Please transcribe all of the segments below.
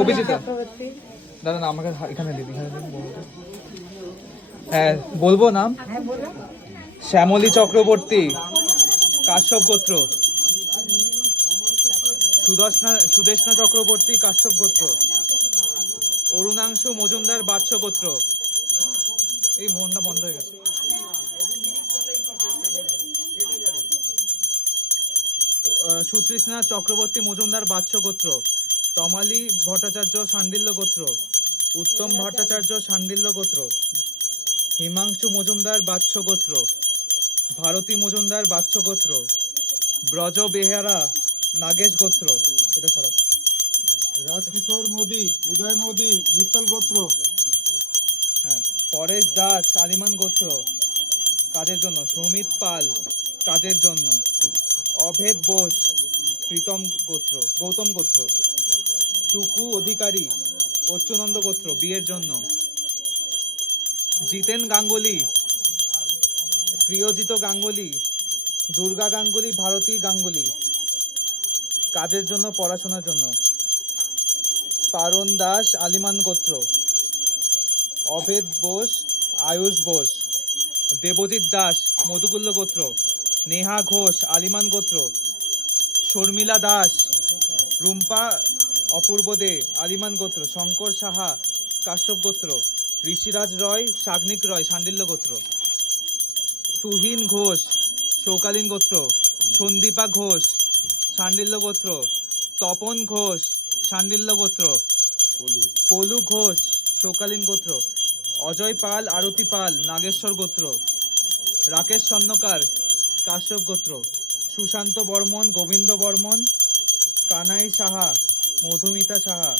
অভিজিতা দাঁড়া না আমাকে এখানে দিদি দিদি হ্যাঁ বলব নাম? শ্যামলী চক্রবর্তী, কাশ্যপ গোত্র। সুদর্শনা সুদেশনা চক্রবর্তী, কাশ্যপ গোত্র। অরুণাংশু মজুমদার বাদশ গোত্র। এই মনটা বন্ধ হয়ে গেছে। সুতৃষ্ণা চক্রবর্তী মজুমদার বাদশ গোত্র তমালি ভট্টাচার্য সান্ডিল্য গোত্র উত্তম ভট্টাচার্য সান্ডিল্য গোত্র হিমাংশু মজুমদার বাদশ গোত্র ভারতী মজুমদার বাদশ গোত্র ব্রজ বেহারা নাগেশ গোত্র এটা সরব রাজকিশোর মোদি উদয় মোদি মিত্তল গোত্র। হ্যাঁ পরেশ দাস আলিমান গোত্র। কাজের জন্য সৌমিত পাল কাজের জন্য। অভেদ বোস, প্রীতম গোত্র, গৌতম গোত্র। টুকু অধিকারী, অচ্যুনন্দ গোত্র, বিয়ের জন্য। জিতেন গাঙ্গুলি, প্রিয়জিত গাঙ্গুলি, দুর্গা গাঙ্গুলি, ভারতী গাঙ্গুলি। কাজের জন্য, পড়াশোনার জন্য। পারণ দাস, আলিমান গোত্র। অভেদ বোস, আয়ুষ বোস। দেবজিৎ দাস, মধুকুল্ল গোত্র। নেহা ঘোষ, আলিমান গোত্র, শর্মিলা দাস, রুম্পা অপূর্ব দে আলিমান গোত্র, শঙ্কর সাহা, কাশ্যপ গোত্র, ঋষিরাজ রয়, সাগ্নিক রয়, সান্ডিল্য গোত্র। তুহিন ঘোষ শৌকালীন গোত্র, সন্দীপা ঘোষ, সান্ডিল্য গোত্র, তপন ঘোষ, সান্ডিল্য গোত্র, পলু ঘোষ শোকালীন গোত্র, অজয় পাল, আরতি পাল, নাগেশ্বর গোত্র, রাকেশ স্বর্ণকার কাশ্যপ গোত্র, সুশান্ত বর্মন, গোবিন্দ বর্মন, কানাই সাহা, মধুমিতা সাহা,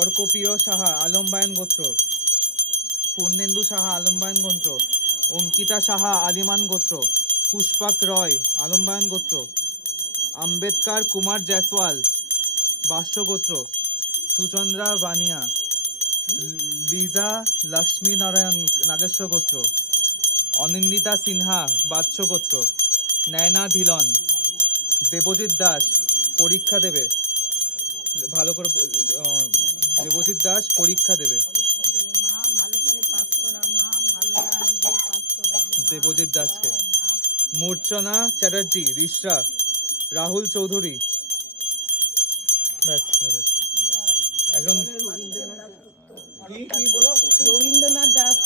অর্কপ্রিয় সাহা, আলম্বায়ন গোত্র, পূর্ণেন্দু সাহা, আলম্বায়ন গোত্র, অঙ্কিতা সাহা, আলিমান গোত্র, পুষ্পাক রয়, আলম্বায়ন গোত্র, আম্বেদকার কুমার জয়সওয়াল, বাস্য গোত্র, সুচন্দ্রা বানিয়া লিজা, লক্ষ্মী নারায়ণ নাগেশ্বর গোত্র। অনিন্দিতা সিনহা বাৎস গোত্র নয়না ধিলন। দেবজিৎ দাস, পরীক্ষা দেবে। ভালো করে দেবজিৎ দাস পরীক্ষা দেবে। দেবজিৎ দাসকে। মূর্ছনা চ্যাটার্জি রিসরা রাহুল চৌধুরী। ব্যাস, হয়ে গেছে। এখন রবীন্দ্রনাথ দাস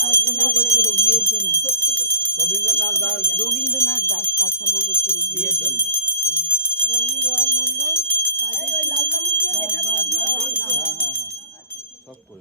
দাস রবীন্দ্রনাথ দাস কাছা ভগত বিয়ের জন্য। বনি রয় মন্ডল সব জন্য